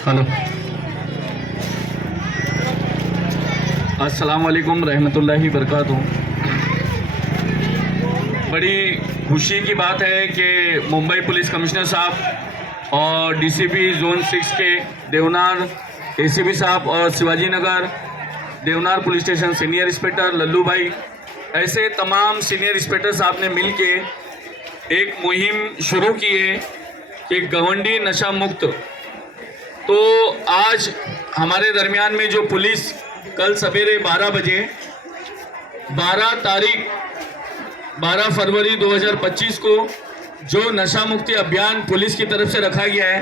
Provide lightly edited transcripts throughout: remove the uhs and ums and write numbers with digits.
Hello, अस्सलाम वालेकुम रहमतुल्लाहि बरकातुहू। बड़ी खुशी की बात है कि मुंबई पुलिस कमिश्नर साहब और डीसीपी जोन 6 के देवनार एसीपी साहब और Shivaji Nagar Deonar police station senior inspector Lallu भाई, ऐसे तमाम सीनियर इंस्पेक्टर साहब ने मिलके एक मुहिम शुरू की है कि गवंडी नशा मुक्त। तो आज हमारे दरमियान में जो पुलिस कल सवेरे 12 बजे 12 फरवरी 2025 को जो नशा मुक्ति अभियान पुलिस की तरफ से रखा गया है,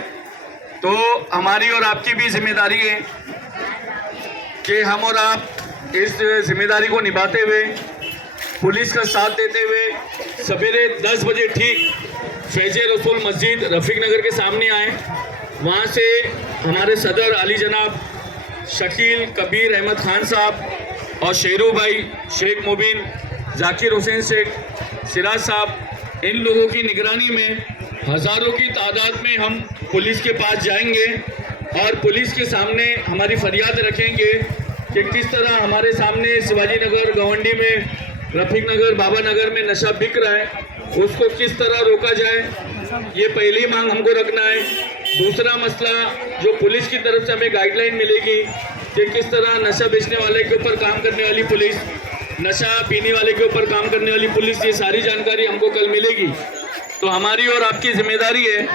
तो हमारी और आपकी भी जिम्मेदारी है कि हम और आप इस जिम्मेदारी को निभाते हुए पुलिस का साथ देते हुए सवेरे 10 बजे ठीक फैज़ रसूल मस्जिद रफ़ीक नगर के सामने आए। वहाँ से हमारे सदर अली जनाब शकील कबीर अहमद खान साहब और शेरू भाई, शेख मुबीन, जाकिर हुसैन शेख, सिराज साहब, इन लोगों की निगरानी में हज़ारों की तादाद में हम पुलिस के पास जाएंगे और पुलिस के सामने हमारी फरियाद रखेंगे कि किस तरह हमारे सामने शिवाजी नगर, गवंडी में, रफ़ीक नगर, बाबा नगर में नशा बिक रहा है, उसको किस तरह रोका जाए, ये पहली मांग हमको रखना है। दूसरा मसला जो पुलिस की तरफ से हमें गाइडलाइन मिलेगी कि किस तरह नशा बेचने वाले के ऊपर काम करने वाली पुलिस, नशा पीने वाले के ऊपर काम करने वाली पुलिस, ये सारी जानकारी हमको कल मिलेगी। तो हमारी और आपकी जिम्मेदारी है,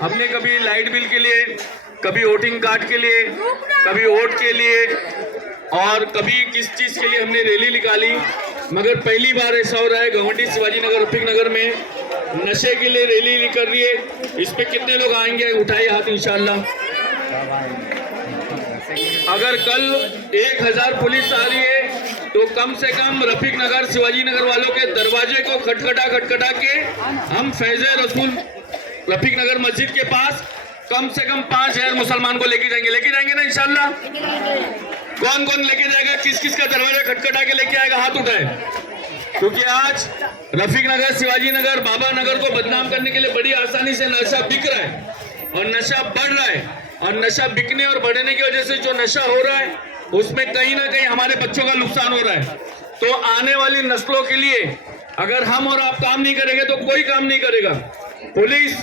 हमने कभी लाइट बिल के लिए, कभी वोटिंग कार्ड के लिए, कभी वोट के लिए और कभी किस चीज़ के लिए हमने रैली निकाली, मगर पहली बार ऐसा हो रहा है गवंडी, शिवाजी नगर, रफ़ीक नगर में नशे के लिए रैली निकल रही है। इस पे कितने लोग आएंगे, उठाइए हाथ इंशाल्लाह। अगर कल 1000 पुलिस आ रही है तो कम से कम रफ़ीक नगर, शिवाजी नगर वालों के दरवाजे को खटखटा के हम फैज़ रसूल रफ़ीक नगर मस्जिद के पास कम से कम 5000 मुसलमान को लेके जाएंगे ना इंशाल्लाह। कौन कौन लेके जाएगा, किस किस का दरवाजा खटखटा के लेके आएगा, हाथ उठाए। क्योंकि आज रफ़ीक नगर, शिवाजी नगर, बाबा नगर को बदनाम करने के लिए बड़ी आसानी से नशा बिक रहा है और नशा बढ़ रहा है, और नशा बिकने और बढ़ने की वजह से जो नशा हो रहा है उसमें कहीं ना कहीं हमारे बच्चों का नुकसान हो रहा है। तो आने वाली नस्लों के लिए अगर हम और आप काम नहीं करेंगे तो कोई काम नहीं करेगा। पुलिस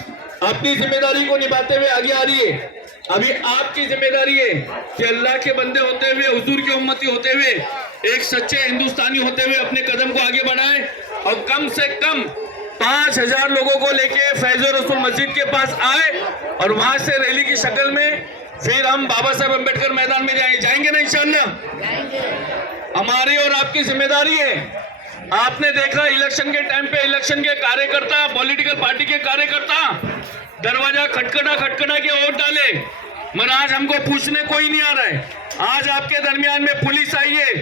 अपनी जिम्मेदारी को निभाते हुए आगे आ रही है। अभी आपकी जिम्मेदारी है कि अल्लाह के बंदे होते हुए, हुजूर के उम्मती होते हुए, एक सच्चे हिंदुस्तानी होते हुए अपने कदम को आगे बढ़ाएं और कम से कम 5000 लोगों को लेके फैज़ रसूल मस्जिद के पास आए और वहां से रैली की शक्ल में फिर हम बाबा साहब अम्बेडकर मैदान में जाएंगे ना इंशाल्लाह। हमारी और आपकी जिम्मेदारी है। आपने देखा इलेक्शन के टाइम पे इलेक्शन के कार्यकर्ता, पॉलिटिकल पार्टी के कार्यकर्ता दरवाजा खटखटा के वोट डाले, मगर आज हमको पूछने कोई नहीं आ रहा है। आज आपके दरमियान में पुलिस आई है,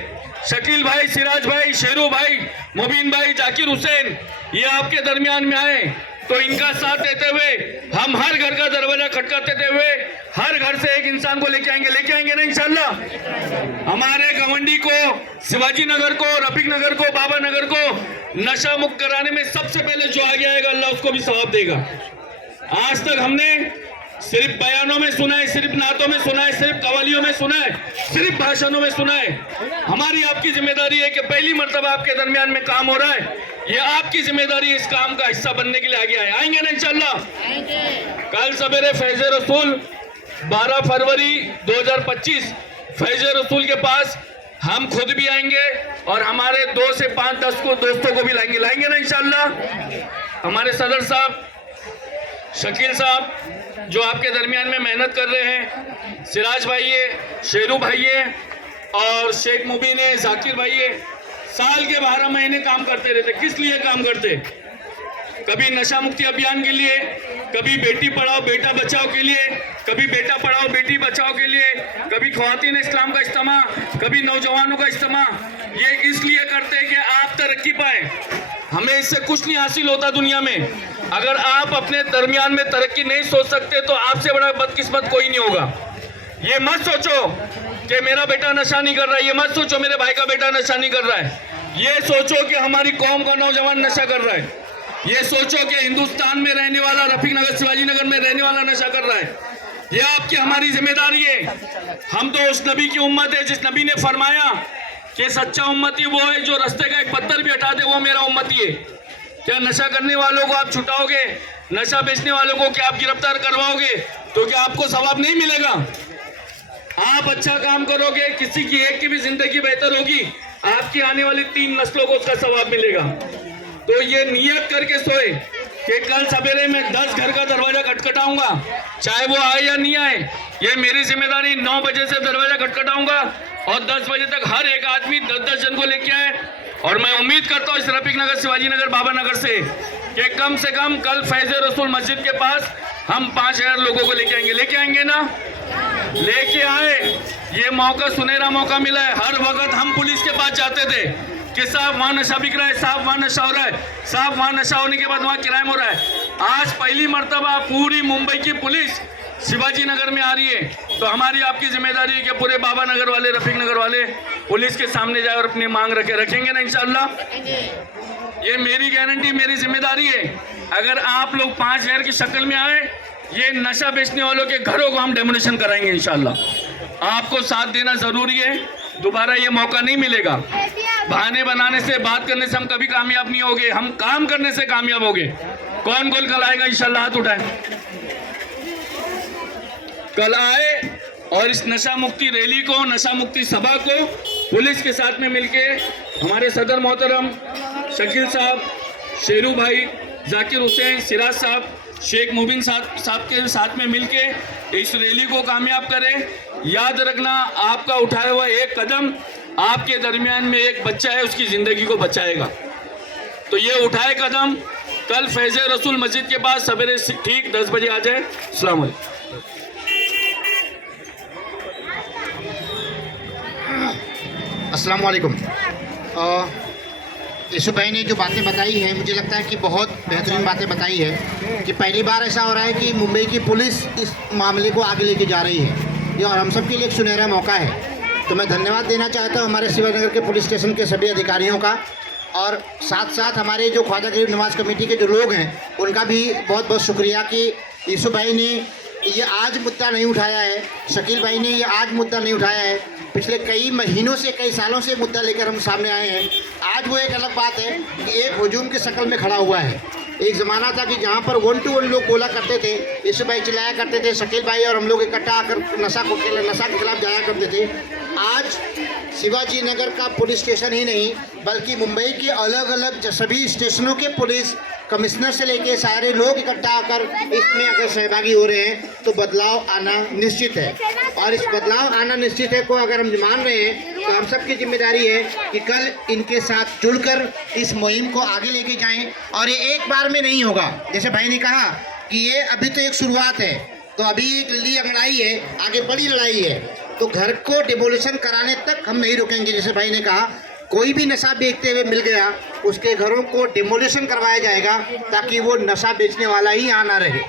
शकील भाई, सिराज भाई, शेरू भाई, मुबीन भाई, जाकिर हुसैन, ये आपके दरमियान में आए, तो इनका साथ देते हुए हम हर घर का दरवाजा खटखटाते हुए हर घर से एक इंसान को लेके आएंगे ना इंशाल्लाह। हमारे गवंडी को, शिवाजी नगर को, रफ़ीक नगर को, बाबा नगर को नशा मुक्त कराने में सबसे पहले जो आगे आएगा अल्लाह उसको भी सवाब देगा। आज तक हमने सिर्फ बयानों में सुना है, सिर्फ नातों में सुना है, सिर्फ कवालियों में सुना है, सिर्फ भाषणों में सुना है। हमारी आपकी जिम्मेदारी है कि पहली मर्तबा आपके दरमियान में काम हो रहा है, ये आपकी जिम्मेदारी है, इस काम का हिस्सा बनने के लिए आगे आएंगे ना इंशाल्लाह। कल सवेरे फैज़ रसूल 12 फरवरी 2025 फैज़ रसूल के पास हम खुद भी आएंगे और हमारे 2 से 5-10 दोस्तों को भी लाएंगे ना इंशाल्लाह। हमारे सदर साहब शकील साहब जो आपके दरमियान में मेहनत कर रहे हैं, सिराज भाई है, शेरू भाई है और शेख मुबीन है, जाकिर भाई है, साल के 12 महीने काम करते रहते। किस लिए काम करते? कभी नशा मुक्ति अभियान के लिए, कभी बेटी पढ़ाओ बेटा बचाओ के लिए, कभी बेटा पढ़ाओ बेटी बचाओ के लिए, कभी ख्वातीन इस्लाम का इज्तिमा, कभी नौजवानों का इज्तिमा। ये इसलिए करते हैं कि आप तरक्की पाए। हमें इससे कुछ नहीं हासिल होता दुनिया में। अगर आप अपने दरमियान में तरक्की नहीं सोच सकते तो आपसे बड़ा बदकिस्मत कोई नहीं होगा। ये मत सोचो कि मेरा बेटा नशा नहीं कर रहा है, ये मत सोचो मेरे भाई का बेटा नशा नहीं कर रहा है, ये सोचो कि हमारी कौम का नौजवान नशा कर रहा है, ये सोचो कि हिंदुस्तान में रहने वाला, रफ़ीक नगर, शिवाजी नगर में रहने वाला नशा कर रहा है। ये आपकी हमारी जिम्मेदारी है। हम तो उस नबी की उम्मत है जिस नबी ने फरमाया कि सच्चा उम्मती वो है जो रास्ते का एक पत्थर भी हटा दे, वो मेरा उम्मती है। क्या नशा करने वालों को आप छुटाओगे, नशा बेचने वालों को क्या आप गिरफ्तार करवाओगे तो क्या आपको सवाब नहीं मिलेगा? आप अच्छा काम करोगे, किसी की एक की भी जिंदगी बेहतर होगी, आपकी आने वाली 3 नस्लों को उसका सवाब मिलेगा। तो ये नियत करके सोए कि कल सवेरे में 10 घर का दरवाजा खटखटाऊंगा, चाहे वो आए या नहीं आए। ये मेरी जिम्मेदारी, 9 बजे से दरवाजा खटखटाऊंगा और 10 बजे तक हर एक आदमी 10-10 जन को लेके आए। और मैं उम्मीद करता हूँ इस रफीक नगर, शिवाजी नगर, बाबा नगर से कि कम से कम कल फैज़ रसूल मस्जिद के पास हम 5000 लोगों को लेके आएंगे ना? लेके आए। ये मौका, सुनहरा मौका मिला है। हर वक्त हम पुलिस के पास जाते थे कि साहब वहाँ नशा बिक रहा है, साहब वहाँ नशा हो रहा है, साहब वहाँ नशा होने के बाद वहाँ क्राइम हो रहा है। आज पहली मर्तबा पूरी मुंबई की पुलिस शिवाजी नगर में आ रही है। तो हमारी आपकी जिम्मेदारी है कि पूरे बाबा नगर वाले, रफीक नगर वाले पुलिस के सामने जाए और अपनी मांग रखेंगे ना इंशाल्लाह। ये मेरी गारंटी, मेरी जिम्मेदारी है। अगर आप लोग 5000 की शक्ल में आए, ये नशा बेचने वालों के घरों को हम डेमोलिशन कराएंगे इंशाल्लाह। आपको साथ देना जरूरी है, दोबारा ये मौका नहीं मिलेगा। बहाने बनाने से, बात करने से हम कभी कामयाब नहीं होंगे, हम काम करने से कामयाब होंगे। कौन गोल कल आएगा इंशाल्लाह? हाथ उठाए, कल आए और इस नशा मुक्ति रैली को, नशा मुक्ति सभा को पुलिस के साथ में मिलके हमारे सदर मोहतरम शकील साहब, शेरू भाई, जाकिर हुसैन, सिराज साहब, शेख मुबिन साहब के साथ में मिलके इस रैली को कामयाब करें। याद रखना, आपका उठाया हुआ एक कदम आपके दरमियान में एक बच्चा है, उसकी ज़िंदगी को बचाएगा। तो ये उठाए कदम कल फैज़ रसूल मस्जिद के पास सवेरे ठीक 10 बजे आ जाए। अस्सलाम वालेकुम। अस्सलाम वालेकुम। यूसुफ भाई ने जो बातें बताई हैं, मुझे लगता है कि बहुत बेहतरीन बातें बताई है कि पहली बार ऐसा हो रहा है कि मुंबई की पुलिस इस मामले को आगे लेके जा रही है। ये और हम सब के लिए एक सुनहरा मौका है। तो मैं धन्यवाद देना चाहता हूँ हमारे शिवाजी नगर के पुलिस स्टेशन के सभी अधिकारियों का, और साथ साथ हमारे जो ख्वाजा गरीब नवाज कमेटी के जो लोग हैं उनका भी बहुत बहुत शुक्रिया कि यूसुफ भाई ने ये आज मुद्दा नहीं उठाया है, शकील भाई ने ये आज मुद्दा नहीं उठाया है। पिछले कई महीनों से, कई सालों से मुद्दा लेकर हम सामने आए हैं। आज वो एक अलग बात है कि एक हुजूम की शक्ल में खड़ा हुआ है। एक ज़माना था कि जहाँ पर 1 to 1 लोग बोला करते थे, यूसुफ भाई चिल्लाया करते थे, शकील भाई और हम लोग इकट्ठा आकर नशा के खिलाफ जाया करते थे। आज शिवाजी नगर का पुलिस स्टेशन ही नहीं बल्कि मुंबई के अलग अलग सभी स्टेशनों के पुलिस कमिश्नर से लेके सारे लोग इकट्ठा आकर इसमें अगर सहभागी हो रहे हैं तो बदलाव आना निश्चित है। और इस बदलाव आना निश्चित है को अगर हम मान रहे हैं तो हम सबकी जिम्मेदारी है कि कल इनके साथ जुड़कर इस मुहिम को आगे लेके जाएं। और ये एक बार में नहीं होगा, जैसे भाई ने कहा कि ये अभी तो एक शुरुआत है, तो अभी एक ली लड़ाई है, आगे बड़ी लड़ाई है। तो घर को डिमोलिशन कराने तक हम नहीं रुकेंगे। जैसे भाई ने कहा, कोई भी नशा बेचते हुए मिल गया उसके घरों को डिमोलिशन करवाया जाएगा ताकि वो नशा बेचने वाला ही यहाँ ना रहे।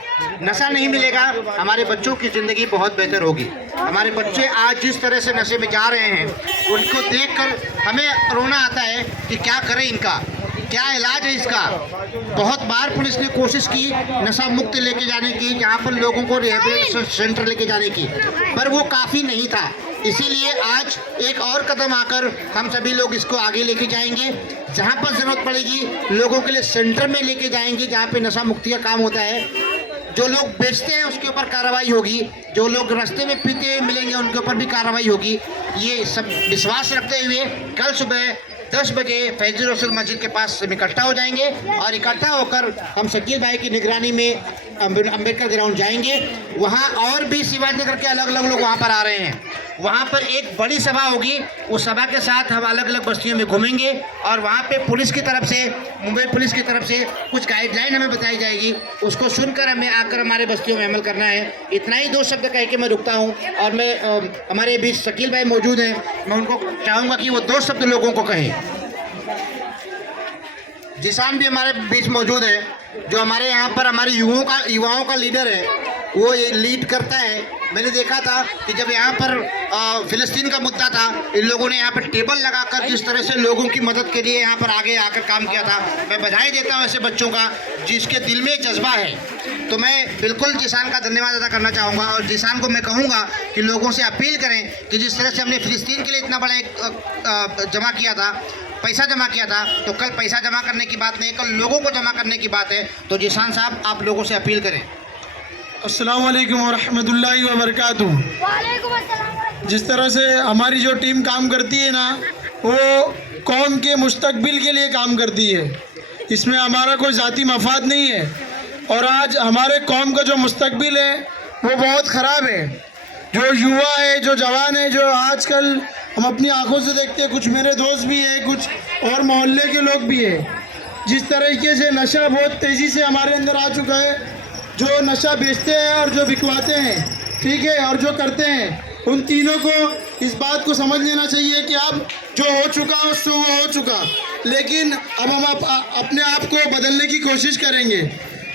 नशा नहीं मिलेगा, हमारे बच्चों की ज़िंदगी बहुत बेहतर होगी। हमारे बच्चे आज जिस तरह से नशे में जा रहे हैं उनको देखकर हमें रोना आता है कि क्या करें, इनका क्या इलाज है इसका। बहुत बार पुलिस ने कोशिश की नशा मुक्त लेके जाने की, जहाँ पर लोगों को रिहैबिलिटेशन सेंटर लेके जाने की, पर वो काफ़ी नहीं था। इसीलिए आज एक और कदम आकर हम सभी लोग इसको आगे लेके जाएंगे। जहाँ पर ज़रूरत पड़ेगी लोगों के लिए सेंटर में लेके जाएंगे जहाँ पे नशा मुक्ति का काम होता है। जो लोग बेचते हैं उसके ऊपर कार्रवाई होगी, जो लोग रास्ते में पीते हुए मिलेंगे उनके ऊपर भी कार्रवाई होगी। ये सब विश्वास रखते हुए कल सुबह 10 बजे फैज़ रसूल मस्जिद के पास हम इकट्ठा हो जाएंगे और इकट्ठा होकर हम शकील भाई की निगरानी में अम्बेडकर ग्राउंड जाएंगे। वहाँ और भी शिवाजी नगर के अलग अलग लोग वहाँ पर आ रहे हैं। वहाँ पर एक बड़ी सभा होगी, उस सभा के साथ हम अलग अलग बस्तियों में घूमेंगे और वहाँ पे पुलिस की तरफ से, मुंबई पुलिस की तरफ से कुछ गाइडलाइन हमें बताई जाएगी, उसको सुनकर हमें आकर हमारे बस्तियों में अमल करना है। इतना ही 2 शब्द कह के मैं रुकता हूँ। और मैं हमारे बीच शकील भाई मौजूद हैं, मैं उनको चाहूँगा कि वो 2 शब्द लोगों को कहें। जिसान भी हमारे बीच मौजूद है, जो हमारे यहाँ पर हमारे युवाओं का लीडर है, वो लीड करता है। मैंने देखा था कि जब यहाँ पर फ़िलिस्तीन का मुद्दा था, इन लोगों ने यहाँ पर टेबल लगाकर जिस तरह से लोगों की मदद के लिए यहाँ पर आगे आकर काम किया था। मैं बधाई देता हूँ ऐसे बच्चों का जिसके दिल में जज्बा है। तो मैं बिल्कुल जिसान का धन्यवाद अदा करना चाहूँगा और जिसान को मैं कहूँगा कि लोगों से अपील करें कि जिस तरह से हमने फ़िलिस्तीन के लिए इतना बड़ा एक जमा किया था, पैसा जमा किया था, तो कल पैसा जमा करने की बात नहीं, कल लोगों को जमा करने की बात है। तो जिसान साहब आप लोगों से अपील करें। अस्सलाम वालेकुम वरहमतुल्लाहि वबरकातुहू। वालेकुम अस्सलाम। जिस तरह से हमारी जो टीम काम करती है ना, वो कौम के मुस्तकबिल के लिए काम करती है। इसमें हमारा कोई ज़ाती मफाद नहीं है और आज हमारे कौम का जो मुस्तकबिल है वो बहुत ख़राब है। जो युवा है, जो जवान है, जो आजकल हम अपनी आंखों से देखते हैं, कुछ मेरे दोस्त भी हैं, कुछ और मोहल्ले के लोग भी हैं, जिस तरीके से नशा बहुत तेज़ी से हमारे अंदर आ चुका है। जो नशा बेचते हैं और जो बिकवाते हैं, ठीक है, और जो करते हैं, उन तीनों को इस बात को समझ लेना चाहिए कि अब जो हो चुका उससे वो हो चुका, लेकिन अब हम अपने आप को बदलने की कोशिश करेंगे।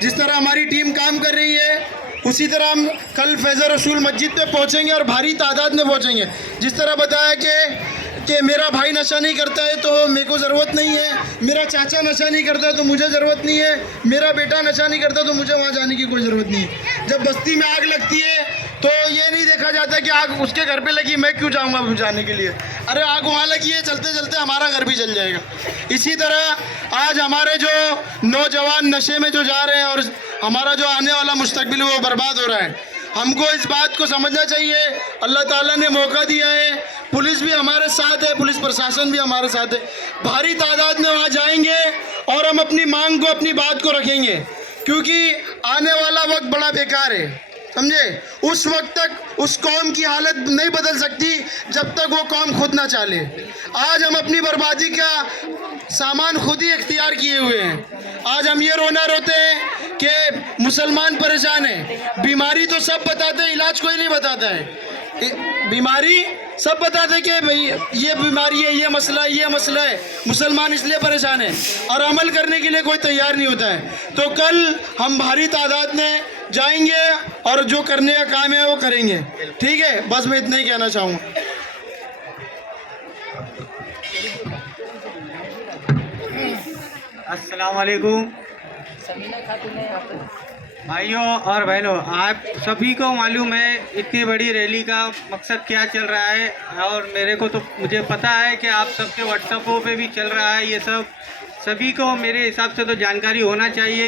जिस तरह हमारी टीम काम कर रही है उसी तरह हम कल फैज़ रसूल मस्जिद पे पहुंचेंगे और भारी तादाद में पहुंचेंगे। जिस तरह बताया कि मेरा भाई नशा नहीं करता है तो मेरे को ज़रूरत नहीं है, मेरा चाचा नशा नहीं करता तो मुझे ज़रूरत नहीं है, मेरा बेटा नशा नहीं करता तो मुझे वहाँ जाने की कोई ज़रूरत नहीं है। जब बस्ती में आग लगती है तो ये नहीं देखा जाता कि आग उसके घर पे लगी, मैं क्यों जाऊँगा बुझाने के लिए। अरे आग वहाँ लगी है, चलते चलते हमारा घर भी जल जाएगा। इसी तरह आज हमारे जो नौजवान नशे में जो जा रहे हैं और हमारा जो आने वाला मुस्तकबिल वो बर्बाद हो रहा है। हमको इस बात को समझना चाहिए, अल्लाह ताला ने मौका दिया है, पुलिस भी हमारे साथ है, पुलिस प्रशासन भी हमारे साथ है। भारी तादाद में वहाँ जाएंगे और हम अपनी मांग को, अपनी बात को रखेंगे, क्योंकि आने वाला वक्त बड़ा बेकार है, समझे। उस वक्त तक उस कौम की हालत नहीं बदल सकती जब तक वो कौम खुद ना चाले। आज हम अपनी बर्बादी का सामान खुद ही इख्तियार किए हुए हैं। आज हम ये रोना रोते हैं कि मुसलमान परेशान है। बीमारी तो सब बताते हैं, इलाज कोई नहीं बताता है। बीमारी सब बताते हैं कि भाई ये बीमारी है, ये मसला है, ये मसला है, मुसलमान इसलिए परेशान है, और अमल करने के लिए कोई तैयार नहीं होता है। तो कल हम भारी तादाद में जाएंगे और जो करने का काम है वो करेंगे, ठीक है। बस मैं इतना ही कहना चाहूँगा। अस्सलाम वालेकुम भाइयों और बहनों, आप सभी को मालूम है इतनी बड़ी रैली का मकसद क्या चल रहा है, और मेरे को तो मुझे पता है कि आप सबके व्हाट्सएपों पे भी चल रहा है ये सब। सभी को मेरे हिसाब से तो जानकारी होना चाहिए